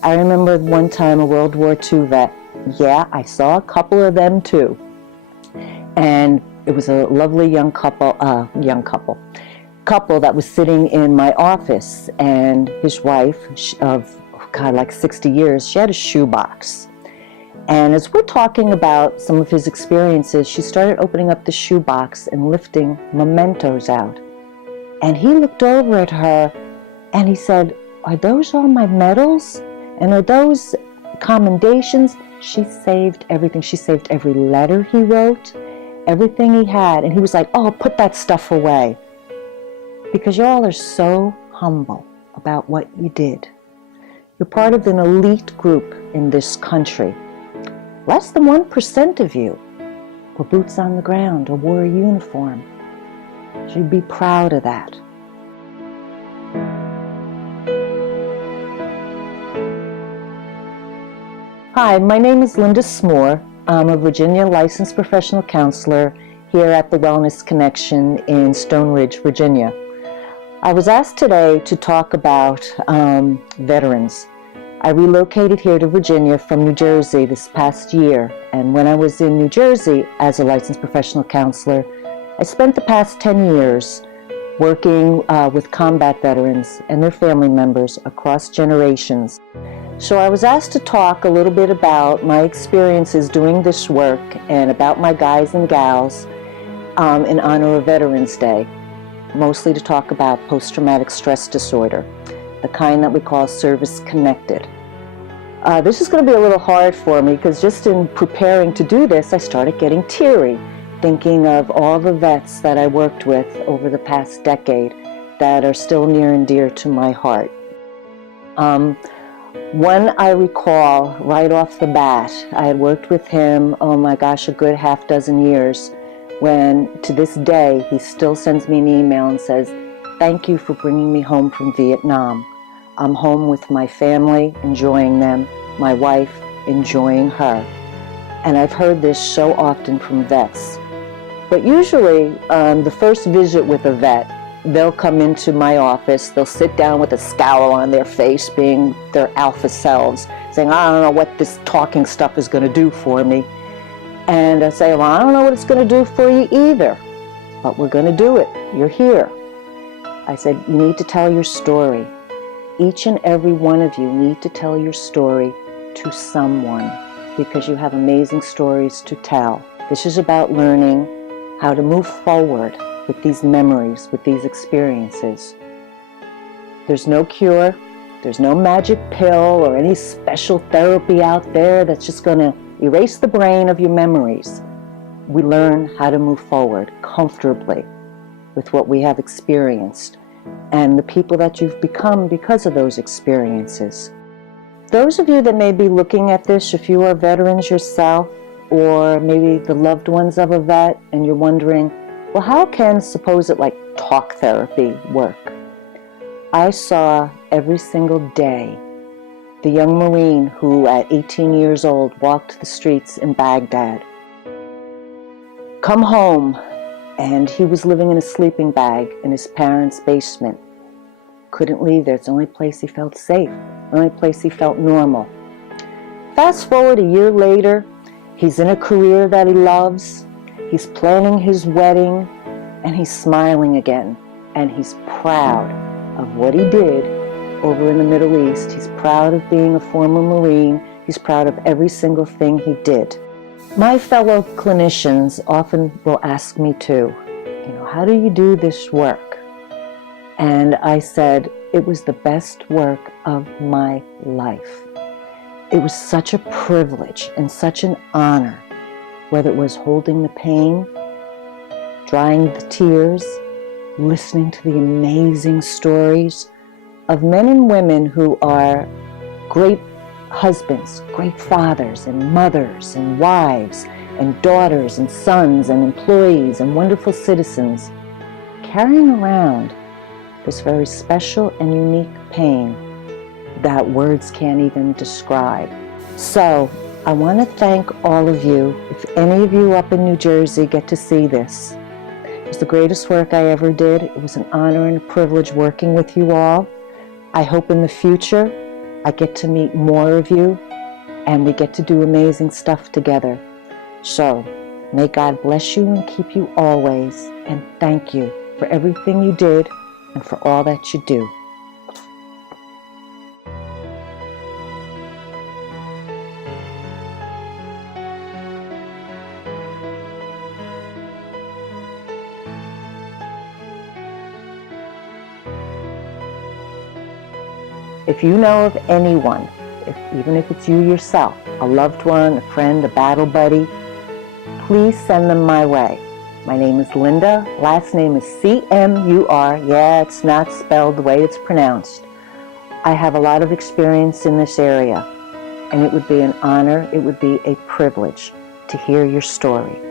I remember one time a World War II vet. Yeah, I saw a couple of them too. And it was a lovely couple that was sitting in my office, and his wife of, like 60 years, she had a shoebox. And as we're talking about some of his experiences, she started opening up the shoebox and lifting mementos out. And he looked over at her and he said, "Are those all my medals? And are those commendations?" She saved everything. She saved every letter he wrote, everything he had. And he was like, "Oh, put that stuff away." Because y'all are so humble about what you did. You're part of an elite group in this country. Less than 1% of you were boots on the ground or wore a uniform. You should be proud of that. Hi, my name is Linda Cmur. I'm a Virginia licensed professional counselor here at the Wellness Connection in Stone Ridge, Virginia. I was asked today to talk about veterans. I relocated here to Virginia from New Jersey this past year, and when I was in New Jersey as a licensed professional counselor, I spent the past 10 years working with combat veterans and their family members across generations. So I was asked to talk a little bit about my experiences doing this work and about my guys and gals in honor of Veterans Day, mostly to talk about post-traumatic stress disorder, the kind that we call service-connected. This is going to be a little hard for me because just in preparing to do this, I started getting teary, thinking of all the vets that I worked with over the past decade that are still near and dear to my heart. One I recall right off the bat, I had worked with him, oh my gosh, a good half dozen years, when to this day he still sends me an email and says, "Thank you for bringing me home from Vietnam. I'm home with my family, enjoying them, my wife, enjoying her." And I've heard this so often from vets. But usually, the first visit with a vet, they'll come into my office, they'll sit down with a scowl on their face, being their alpha selves, saying, "I don't know what this talking stuff is going to do for me." And I say, "Well, I don't know what it's going to do for you either, but we're going to do it. You're here." I said, "You need to tell your story. Each and every one of you need to tell your story to someone because you have amazing stories to tell. This is about learning how to move forward with these memories, with these experiences. There's no cure, there's no magic pill or any special therapy out there that's just going to erase the brain of your memories. We learn how to move forward comfortably with what we have experienced and the people that you've become because of those experiences." Those of you that may be looking at this, if you are veterans yourself, or maybe the loved ones of a vet, and you're wondering, well, how can supposed talk therapy work? I saw every single day the young Marine who at 18 years old walked the streets in Baghdad, come home, and he was living in a sleeping bag in his parents' basement. Couldn't leave there. It's the only place he felt safe, the only place he felt normal. Fast forward a year later, he's in a career that he loves, he's planning his wedding, and he's smiling again, and he's proud of what he did over in the Middle East. He's proud of being a former Marine. He's proud of every single thing he did. My fellow clinicians often will ask me too, how do you do this work? And I said, it was the best work of my life. It was such a privilege and such an honor, whether it was holding the pain, drying the tears, listening to the amazing stories of men and women who are great husbands, great fathers and mothers and wives and daughters and sons and employees and wonderful citizens, carrying around this very special and unique pain that words can't even describe. So I want to thank all of you. If any of you up in New Jersey get to see this, it was the greatest work I ever did. It was an honor and a privilege working with you all. I hope in the future I get to meet more of you, and we get to do amazing stuff together. So, may God bless you and keep you always, and thank you for everything you did and for all that you do. If you know of anyone, even if it's you yourself, a loved one, a friend, a battle buddy, please send them my way. My name is Linda. Last name is Cmur. Yeah, it's not spelled the way it's pronounced. I have a lot of experience in this area, and it would be an honor, it would be a privilege to hear your story.